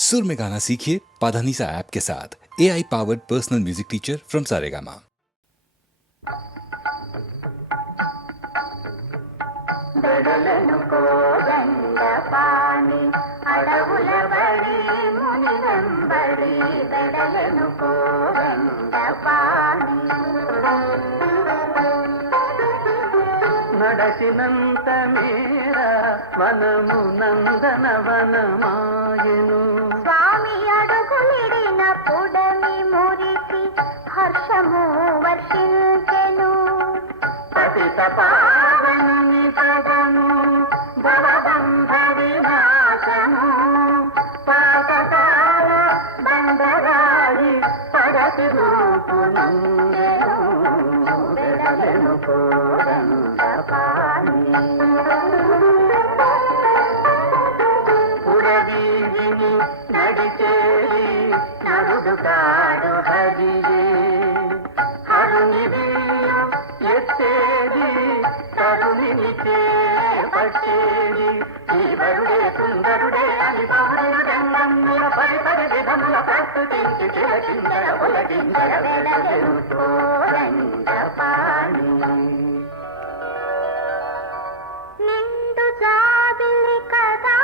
सुर में गाना सीखिए पाधानीसा ऐप के साथ। AI powered personal music teacher from Saregama. నడచినంత మేర వనము నందనవనమాయెను. స్వామి అడుగులిడిన పుడమి మురికి హర్షము వర్షించెను. పతిత పావనుని పదము భవబంధ వినాశము. పాతకాల బండరాయి పడతి రూపునందెను. వెడలెను కోరంద పాని పురవీధిని నడిచేది నరుడు కాడు హరియే. హరుని వీయు ఎత్తేది తరుణిని చేపట్టేది. ఈ వరుడే సుందరుడే అని పౌరుడెందమ్ముల పరిపరి విధముల ప్రస్తుతించి తిలకిందర ఒలగిందర వెడలెను కోరంద పాని. నిండు జాబిలి కదా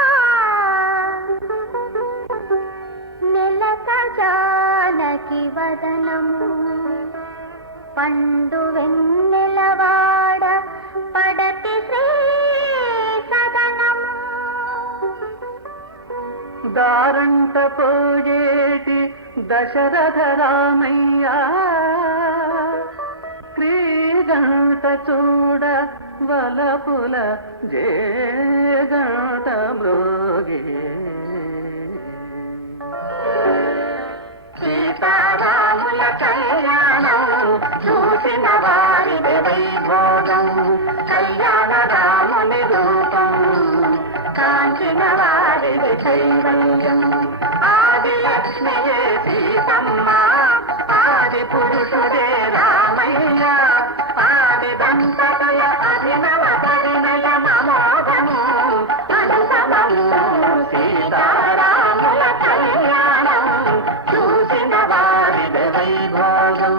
నెలక జానకి వదనము. పండు వెన్నెలవాడ పడతి శ్రీ సదనము. దారంట పోయేటి దశరథ రామయ్య క్రీగంట చూడ వలపుల జేగంట మృగే. సీతారాముల కళ్యాణం చూసిన వారిది వైభోగం. కళ్యాణ రాముని రూపం కాంచిన వారిది కైవల్యం. ఆది లక్ష్మియే సీతమ్మ, ఆది పురుషుడే రామయ్య. ఆది దంపతుల అభినవ పరిణయ మమోఘము అనుపమము. సీతారాముల కళ్యాణం చూసిన వారిది వైభోగం.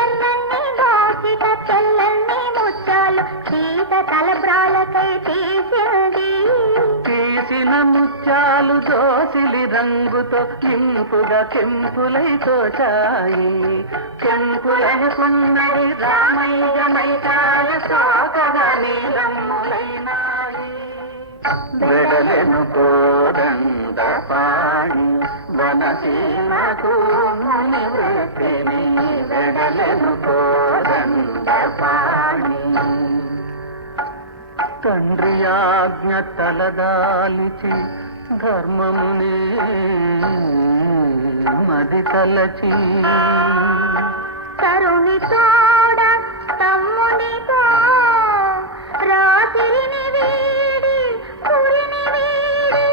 ఎర్రన్ని దోసిట తెల్లన్ని ముత్యాలు సీత తలబ్రాలకై తీసింది. తీసిన ముత్యాలు దోసిలి రంగుతో ఇంపుగా కెంపులై తోచాయి. కెంపులనుకున్నది రామయ్య మైకాల సోకగా నీలమ్ములైనాయి. వెడలెను కోదండ పాణి వనసీమకు ముని వృత్తిని. వెడలెను కోదండ పాణి. తండ్రి ఆజ్ఞ తలదాలిచి ధర్మముని మది తలచి. తరుణి తోడ తమ్మునితో రాత్రిని వీడి పురిని వీడి.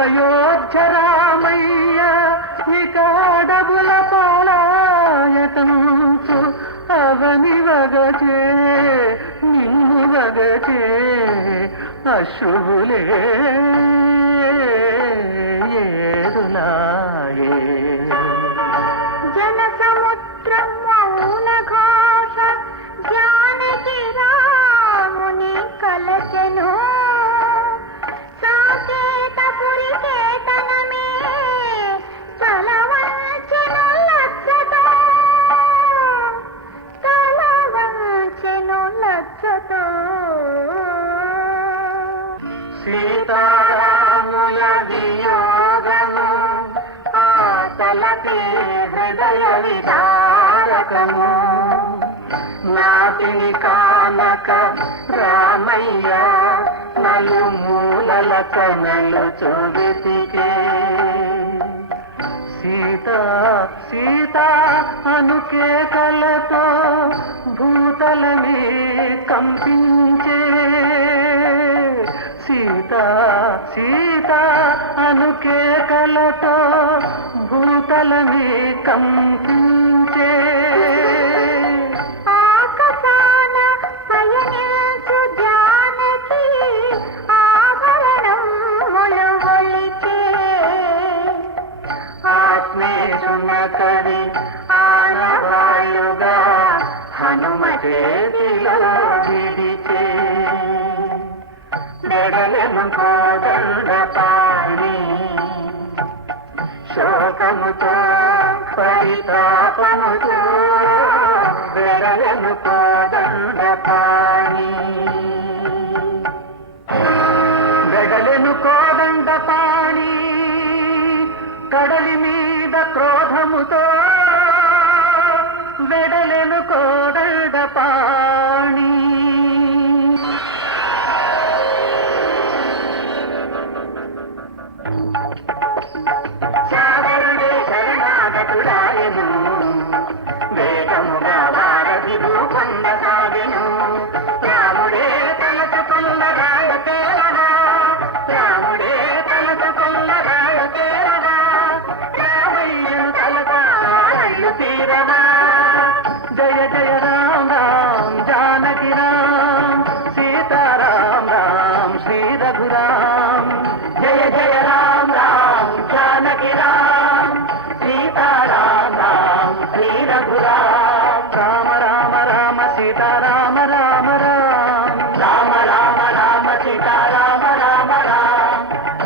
అయోధ్య రామయ్య నికాడబుల పాలాయతంతు అవని వగచే నిన్ను వగచే అశ్రువులే ఏదులాయే. జన సముద్రం మౌన ఘోష జానకి రాముని కలచెను. సాకేతపురి కేతనమే తలవంచెను లజ్జతో. తలవంచెను లజ్జతో. సీతారాముల వియోగము ఆతలకి హృదయ విదారకము. నాటిని కానక రామయ్య నలుమూలల కనలు చూవితికే. సీత సీత అనుకేకలతో భూతలమే కంపించే. సీత సీత అనుకేకలతో భూతలమే కంపించే. ఆకాశాన పయనించు జానకి ఆభరణములు ఉన్నతడి ఆనవాయుగా హనుమ చేతిలో విడిచే మెడలను కోదండ పాణి శోకముతో పరితాపముతో వెడలను కోదండ పాణి వెడలను కోదండ పాణి కడలి మీద క్రోధముతో వెడలను కోదండ పాణి చావరుడే శరణాగతుడాయను వేదముగా వారధి రూపొందసాగెను రాముడే తలచుకున్న రాయ తేలవా రాముడే తలచుకున్న రాయ తేలవా రామయ్యను తలకాళ్ళు తీరవా జయ జయ రామ రామ జానకి రామ సీతారాం రామ శ్రీ రఘురాం జయ జయ రామ రామ జానకి రామ సీతారాం రామ శ్రీ రఘురాం రామ రామ రామ సీతారామ రామ రామ రామ రామ రామ సీతారామ రామ రామ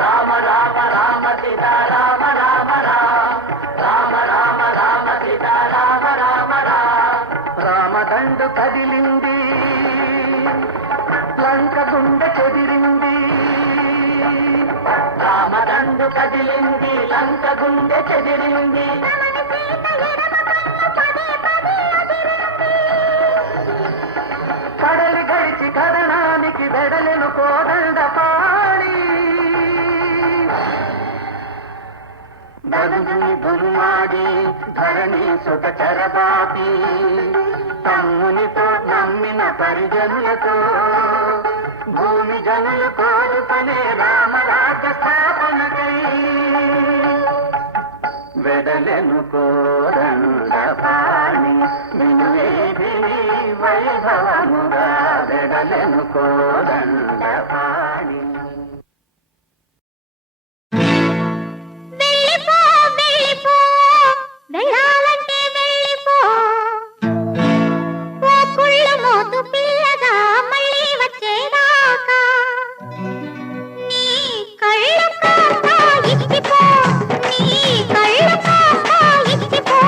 రామ రామ రామ సీతారామ రామ రామ రామ రామ రామ సీతారామ రామ రామ రామదండు కదిలింది లంక గుండె చెదిరింది రామదండు కదిలింది లంక గుండె చెదిరింది కడలి గడిచి కదనానికి వెడలెను కోదండ పాడి బరుదుని దుర్మాడి ధరణి సుత చరబాపి తమ్మునితో నమ్మిన పరిజనులతో భూమి జనులు కోరుకునే రామరాజ్య స్థాపనకై వెడలెను కోదండ పాణి వినువేదిని వైభవముగా వెడలెను కోదండ పాణి వెళ్ళిపో వెళ్ళిపో వెళ్ళాలంటే వెళ్ళిపో ఓ కుళ్ళ మోతు పిల్లగా మళ్ళీ వచ్చేదాకా నీ కళ్ళు కాస్త ఇచ్చిపో నీ కళ్ళు కాస్త ఇచ్చిపో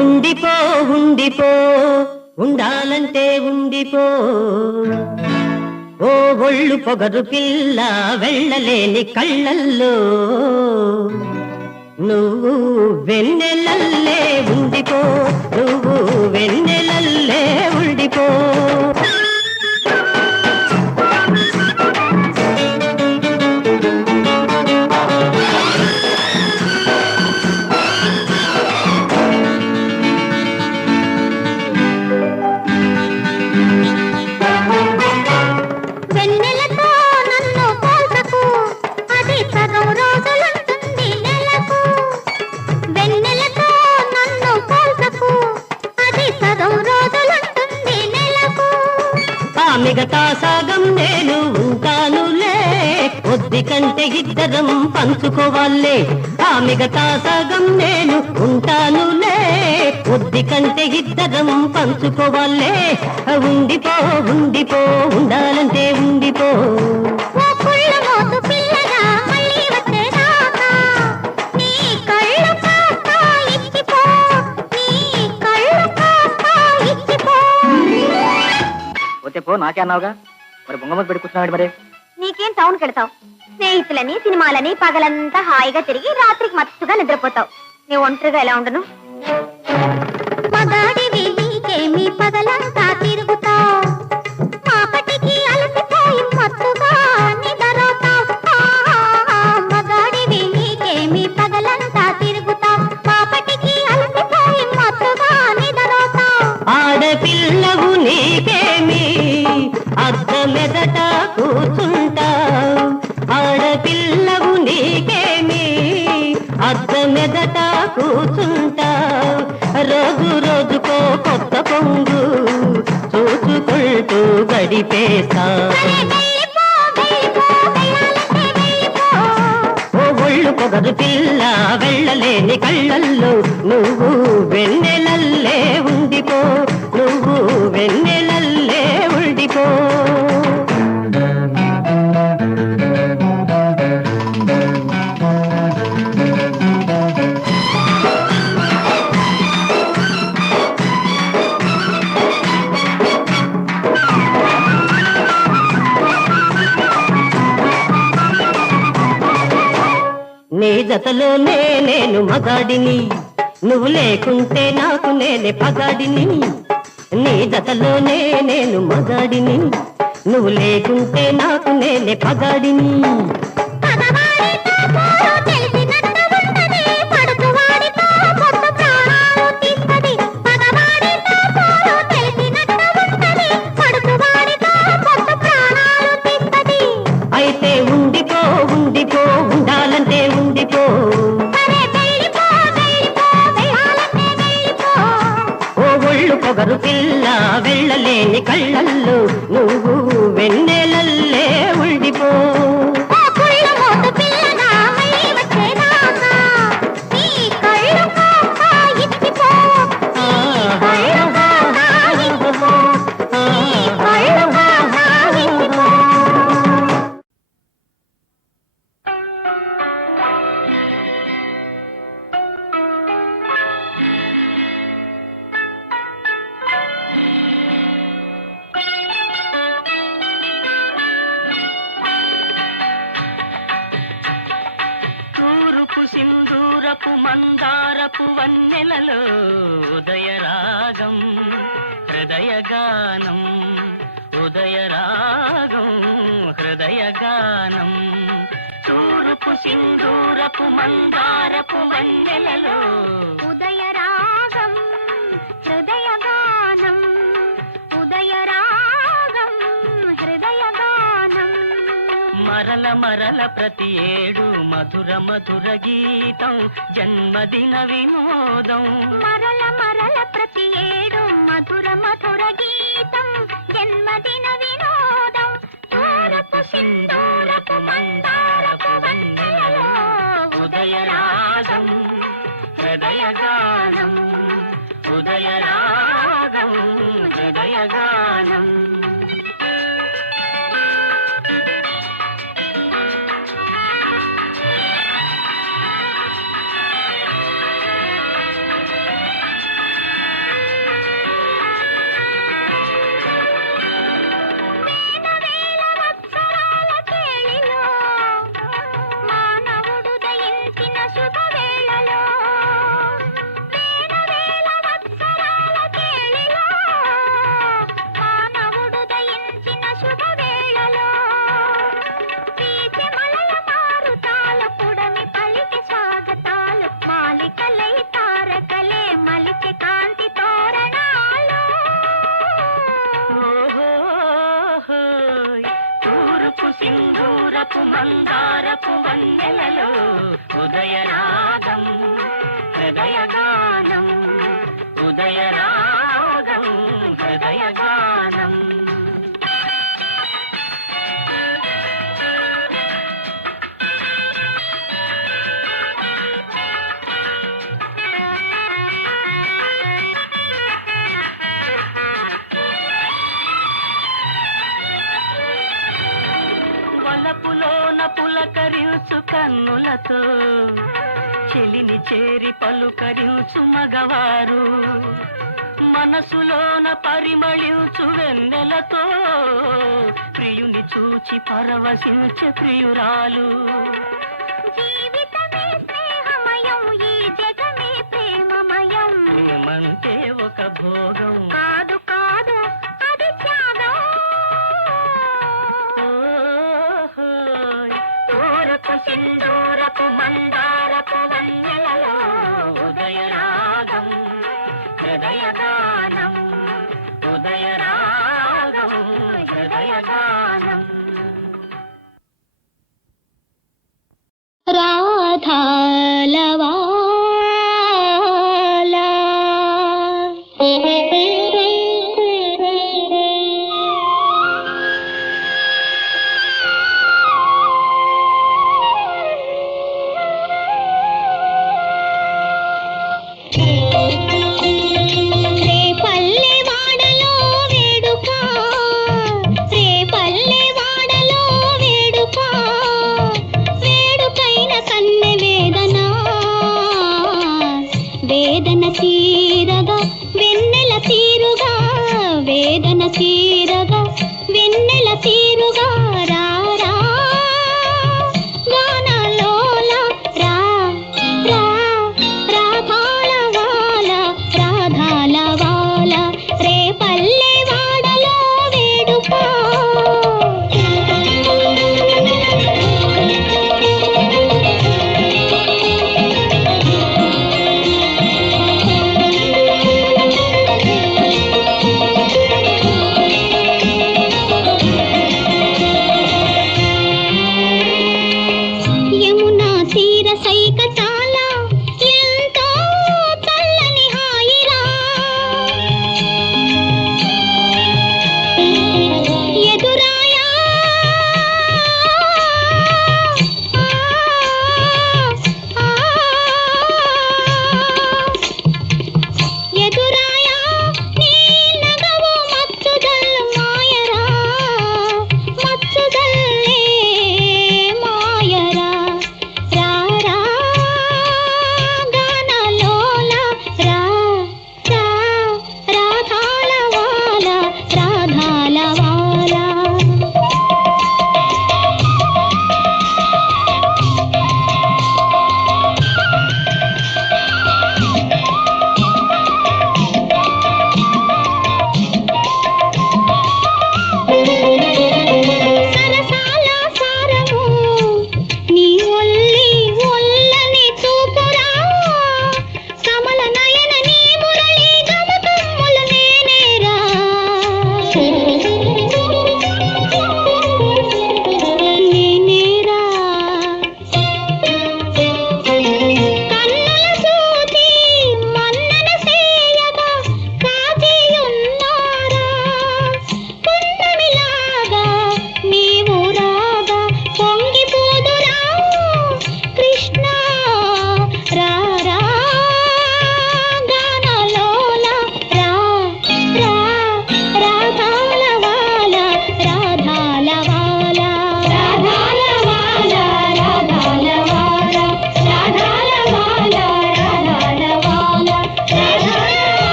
ఉండిపో ఉండిపో ఉండాలంటే ఉండిపో ఓ ఒళ్ళు పొగరు పిల్ల వెళ్ళలేని కళ్ళల్లో నువ్వు వెన్నెలల్లే ఉండిపో నువ్వు వెన్నెలల్లే ఉండిపో వెన్నెలతో నన్ను పోల్చకు అది సగం రోజులుంటుంది నెలకు వెన్నెలతో నన్ను పోల్చకు అది సగం రోజులుంటుంది నెలకు ఆ మిగతా సగం నేను ఉంటానులే కొద్ది కంటే ఇద్దరం పంచుకోవాలే ఆ మిగతా సగం నేను ఉంటానులే కొద్ది కంటే ఇద్దరం పంచుకోవాలే ఉండిపో ఉండిపో ఉండాలంటే ఉండిపో ఓ కుళ్ళ మోతు పిల్లగా మళ్ళీ వచ్చేదాకా నీ కళ్ళు కాస్త ఇచ్చిపో నీ కళ్ళు కాస్త ఇచ్చిపో పోతే పో నాకే అన్నావుగా మరి బొంగమతి పెట్టి కూర్చున్నాడు మరి నీకేం టౌన్ కెడతావు స్నేహితులని సినిమాలని పగలంతా హాయిగా తిరిగి రాత్రికి మత్తుగా నిద్రపోతావు నీ ఒంటరిగా ఎలా ఉండను మగాడివి నీకేమి పగలంతా తిరుగుతావు మాపటికి అలసిపోయి మత్తుగా నిద్రపోతావు మగాడివి నీకేమి పగలంతా తిరుగుతావు మాపటికి అలసిపోయి మత్తుగా నిద్రపోతావు ఆడపిల్లవు నీకేమి అర్థమెదట కూర్చుంటావు ఆడపిల్లవు నీకేమి అద్దమెదట కూర్చుంటావు రోజు రోజుకో కొత్త పొంగు చూసుకుంటూ గడిపేస్తావు ఓ ఒళ్ళు పొగరు పిల్ల వెళ్ళలే వెళ్ళలేని కళ్ళల్లో నువ్వు వెన్నెలల్లే ఉండిపో, నువ్వు వెన్నెలల్లే ఉండిపో. నీ జతలోనే నేను మగాడిని, నువ్వు లేకుంటే నాకు నేనే పగాడిని. నీ జతలోనే నేను మగాడిని, నువ్వు లేకుంటే నాకు నేనే పగాడిని. అయితే ఉండిపో ఉండిపో, ఉండాలంటే ఉండిపో. ఓ ఒళ్ళు పొగరు పిల్ల వెళ్ళలేని కళ్ళల్లో నువ్వు వెన్నెలల్లే ఉండిపో. సింధూరపు మందారపు వన్నెలలో ఉదయరాగం హృదయగానం, ఉదయరాగం హృదయగానం. తూరుపు సింధూరపు మందారపు వన్నెలలో ఉదయరాగం హృదయగానం, ఉదయరాగం హృదయగానం. మరల మరల ప్రతి ఏడు మధుర మధుర గీతం జన్మదిన వినోదం. మరల మరల ప్రతి ఏడు మధుర మధుర గీతం జన్మదిన వినోదం. తూరపు సింధూరపు మందారపు వన్నెలలో ఉదయరాగం హృదయగానం, ఉదయరాగం హృదయగానం. సింధూరపు మందారపు వన్నెలలో ఉదయరాగం హృదయగానం, ఉదయరాగం హృదయగానం. వలపులోన పులకరించు కన్నులతో చెలిని చేరి పలుకరించు మగవారు, మనసులోన పరిమళించు వెన్నెలతో ప్రియుని చూచి పరవశించే ప్రియురాలు. జీవితమే స్నేహమయం, ఈ జగమే ప్రేమమయం. ప్రేమంటే ఒక భోగం కాదు కాదు అది త్యాగం. తూరపు సింధూరపు మందారపు వన్నెలలో ఉదయరాగం హృదయగానం, ఉదయరాగం హృదయగానం. రాధాలవా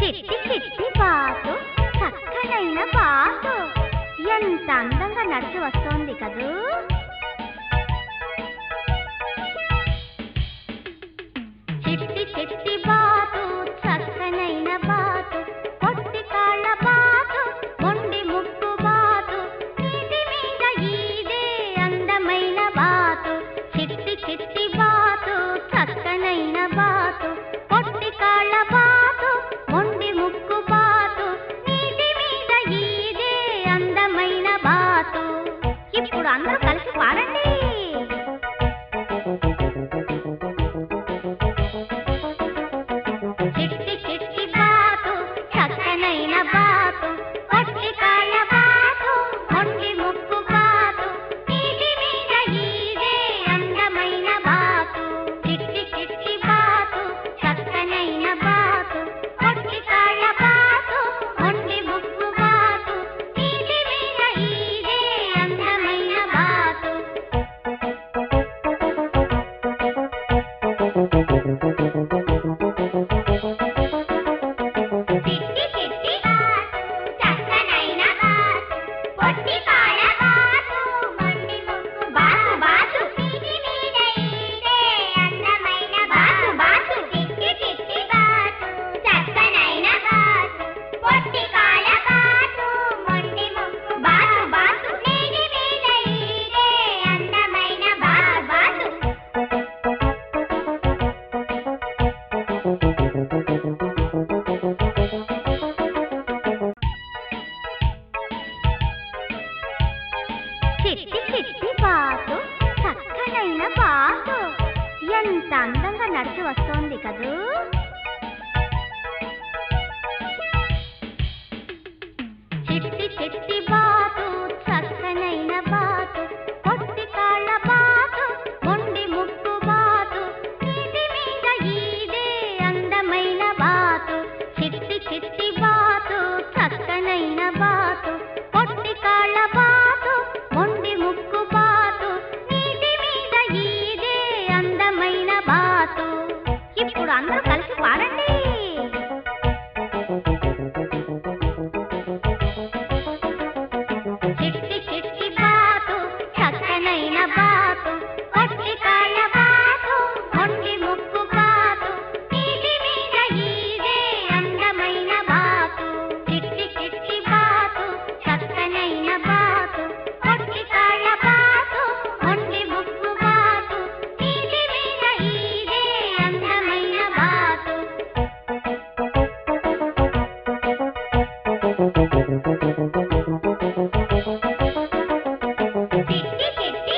చిట్టి చిట్టి బాతు చక్కనైన బాతు ఎంత అందంగా నడిచి వస్తోంది కదూ. చిట్టి చిట్టి బాతు చక్కనైన బాతు పొట్టి కాళ్ళ బాతు మొండి ముక్కు బాతు నీటి మీద ఈదే అందమైన బాతు. చిట్టి చిట్టి బాతు చక్కనైన బాతు పొట్టి కాళ్ళ బాతు మొండి ముక్కు బాతు నీటి మీద ఈదే అందమైన బాతు. ఇప్పుడు అందరూ కలిసి పాడండి. చిట్టి చిట్టి బాతు చక్కనైన బాతు పొట్టి కాళ్ళ బాతు మొండి ముక్కు బాతు నీటి మీద ఈదే అందమైన బాతు. చిట్టి చిట్టి బాతు చక్కనైన బాతు పొట్టి కాళ్ళ బాతు మొండి ముక్కు బాతు నీటి మీద ఈదే అందమైన బాతు. చిట్టి చిట్టి చక్కనైన బాతు పొట్టి కాళ్ళ బాతు మొండి ముక్కు బాతు బాతు నీటి మీద ఈదే అందమైన బాతు బాతు. చిట్టి చిట్టి బాతు చక్కనైన బాతు పొట్టి కాళ్ళ బాతు మొండి ముక్కు బాతు బాతు నీటి మీద ఈదే అందమైన బాతు బాతు. చిట్టి చిట్టి బాతు చక్కనైన బాతు ఎంత అందంగా నడిచి వస్తోంది కదూ. చిట్టి చిట్టి బాతు చక్కనైన బాతు పొట్టి కాళ్ళ బాతు మొండి ముక్కు బాతు నీటి మీద ఈదే అందమైన బాతు. చిట్టి చిట్టి బాతు చక్కనైన బాతు పొట్టి కాళ్ళ బాతు మొండి ముక్కు బాతు నీటి మీద ఈదే అందమైన బాతు. ఇప్పుడు అందరూ కలిసి పాడండి. చిట్టి చిట్టి బాతు చక్కనైన బాతు పొట్టి కాళ్ళ బాతు మొండి ముక్కు బాతు నీటి మీద ఈదే అందమైన బాతు. చిట్టి చిట్టి బాతు చక్కనైన బాతు పొట్టి కాళ్ళ బాతు మొండి ముక్కు బాతు నీటి మీద ఈదే అందమైన బాతు. చిట్టి చిట్టి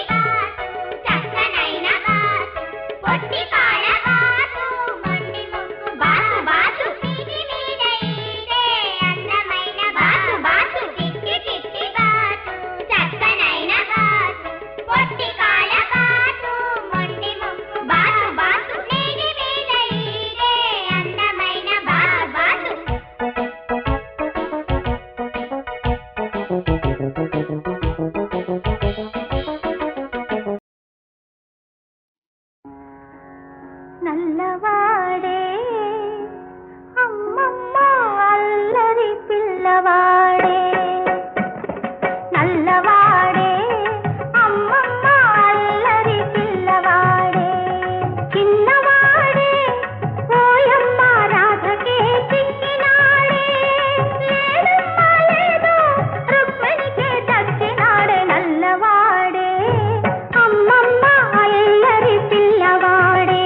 చక్కనైన బాతు పొట్టి కాళ్ళ బాతు మొండి ముక్కు బాతు బాతు నీటి మీద ఈదే అందమైన బాతు బాతు. చిట్టి చిట్టి బాతు చక్కనైన బాతు పొట్టి కాళ్ళ బాతు మొండి ముక్కు బాతు బాతు నీటి మీద ఈదే అందమైన బాతు బాతు. నల్లవాడే అమ్మమ్మ అల్లరి పిల్లవాడే. నల్లవాడే అమ్మమ్మ అల్లరి పిల్లవాడే. చిన్నవాడే ఓయమ్మ రాధకే చిక్కినాడే. లేదమ్మా లేదు రుక్మిణికే దక్కినాడే. నల్లవాడే అమ్మమ్మ అల్లరి పిల్లవాడే.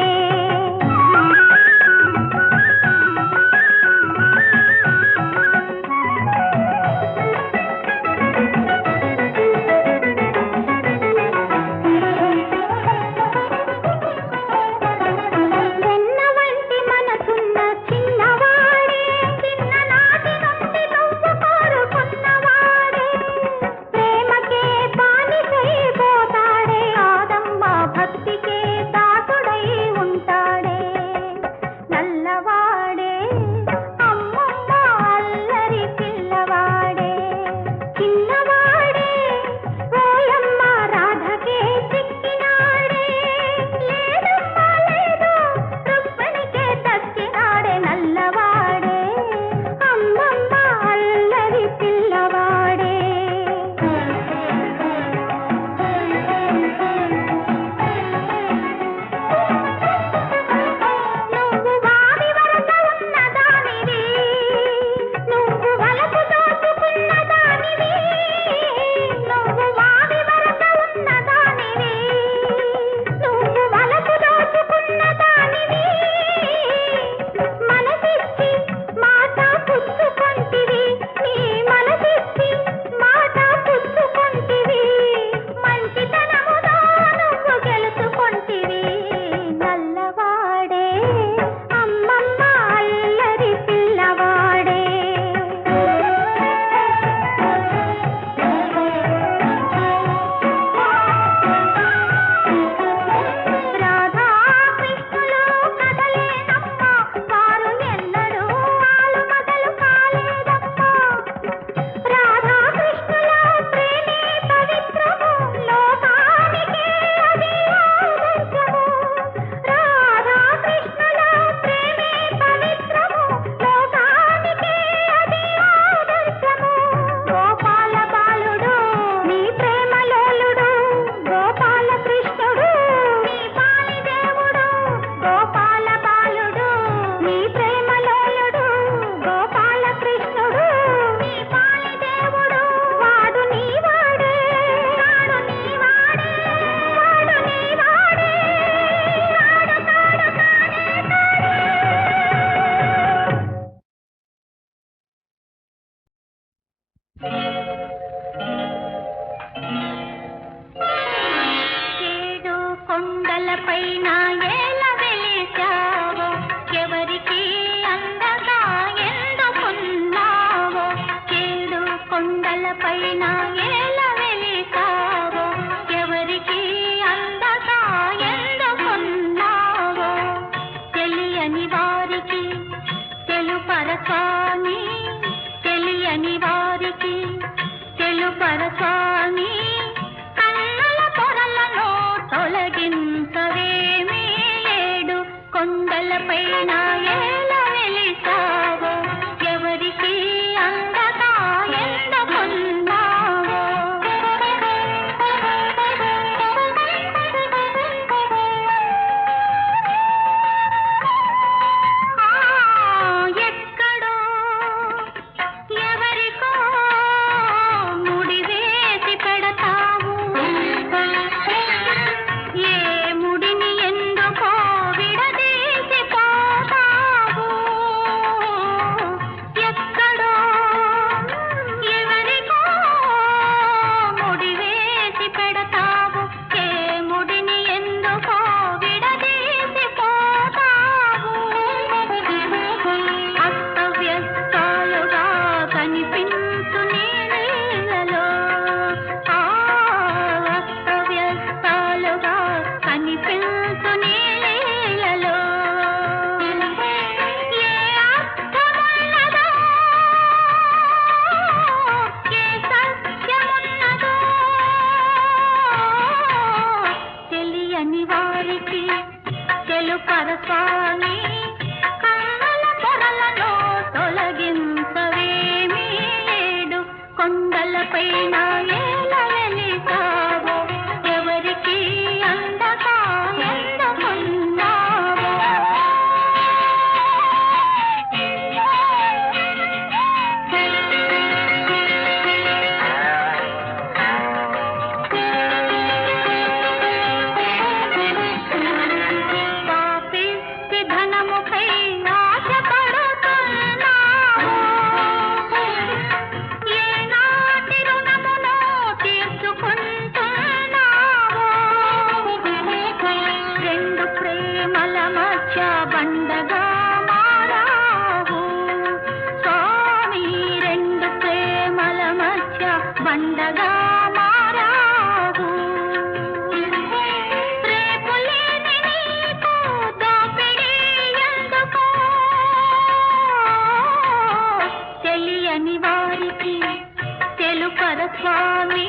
ఏడు కొండలపైన ఏల వెలిచావో ఎవరికి అందగా ఎందుకున్నావో ఏడు కొండలపైన ఏల వెలిచావో ఎవరికి అందగా ఎందుకున్నావో తెలియని వారికి తెలుపరస్వామి తెలియని వారికి తెలుపరస్వామి కన్నుల పొరలను తొలగించవేమీ ఏడు కొండలపైన ఏల వెలిసావో ఎవరికి అందగా ఎందుకున్నావో ఎక్కడో ఎవరికో ముడివేసి పెడతావు ఏ ముడిని ఎందుకో విడదీసి పోతావు ఎక్కడో ఎవరికో ముడివేసి పెడతావు ఏ ముడిని ఎందుకో విడదీసి పోతావు అస్తవ్యస్తాలుగా కనిపించు నీళ్ళలో అస్తవ్యస్తాలుగా కనిపించు నీళ్ళలో ఏ అర్థమున్నదో ఏ సత్యమున్నదో తెలియని వారికి తెలుపరస్వామి కన్నుల పొరలను తొలగించవేమీ ఏడు కొండలపైన ఏల వెలిసావో ఎవరికి అందగా ఎందుకున్నావో పాపిష్టి ధనముపై ఆశపడుతున్నావు ఏనాటి రుణమును తీర్చుకుంటున్నావు రెండు ప్రేమల మధ్య బండగా మారావు స్వామి రెండు ప్రేమల మధ్య బండగా మారావు రేపు లేని నీకు దోపిడీ ఎందుకో తెలియని వారికి తెలుపరస్వామి